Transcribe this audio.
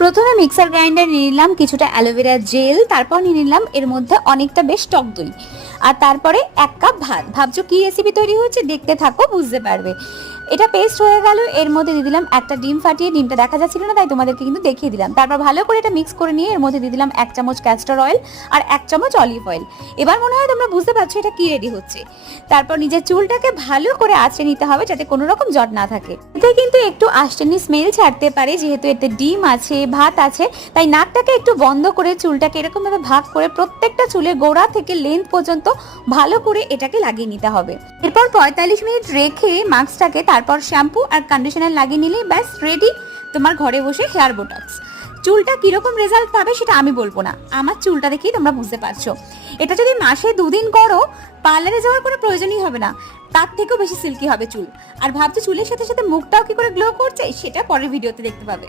প্রথমে mixer grinder নিয়ে নিলাম কিছুটা অ্যালোভেরা জেল, তারপর নিয়ে নিলাম এর মধ্যে অনেকটা বেশ টক দই, আর তারপরে 1 কাপ ভাত। ভাবছো কি রেসিপি তৈরি হচ্ছে, দেখতে থাকো বুঝতে পারবে। এটা পেস্ট হয়ে গেল, এর মধ্যে দিয়ে দিলাম একটা ডিম ফাটিয়ে, ডিমটা দেখা যাচ্ছিল না তাই তোমাদেরকে কিন্তু দেখিয়ে দিলাম। তারপর ভালো করে এটা মিক্স করে নিয়ে এর মধ্যে দিয়ে দিলাম 1 চামচ ক্যাস্টর অয়েল আর 1 চামচ অলিভ অয়েল। এবার মনে হয় তোমরা বুঝতে পারছো এটা কি রেডি হচ্ছে। তারপর নিজের চুলটাকে ভালো করে আঁচড়ে নিতে হবে যাতে কোনো রকম জট না থাকে। এতে কিন্তু একটু আঁশটানি স্মেল ছাড়তে পারে, যেহেতু এতে ডিম আছে, ভাত আছে, তাই নাকটাকে একটু বন্ধ করে চুলটাকে এরকম ভাবে ভাগ করে প্রত্যেকটা চুলের গোড়া থেকে লেন্থ পর্যন্ত ভালো করে এটাকে লাগিয়ে নিতে হবে। এরপর 45 মিনিট রেখে মাস্কটাকে তারপর শ্যাম্পু আর কন্ডিশনার লাগিয়ে নিলেই ব্যাস রেডি তোমার ঘরে বসে হেয়ার বোটক্স। চুলটা কিরকম রেজাল্ট পাবে সেটা আমি বলবো না, আমার চুলটা দেখেই তোমরা বুঝতে পারছো। এটা যদি মাসে 2 দিন করো, পার্লারে যাওয়ার কোনো প্রয়োজনই হবে না, তার থেকেও বেশি সিল্কি হবে চুল। আর ভাবছো চুলের সাথে সাথে মুখটাও কি করে গ্লো করছে, সেটা পরের ভিডিওতে দেখতে পাবে।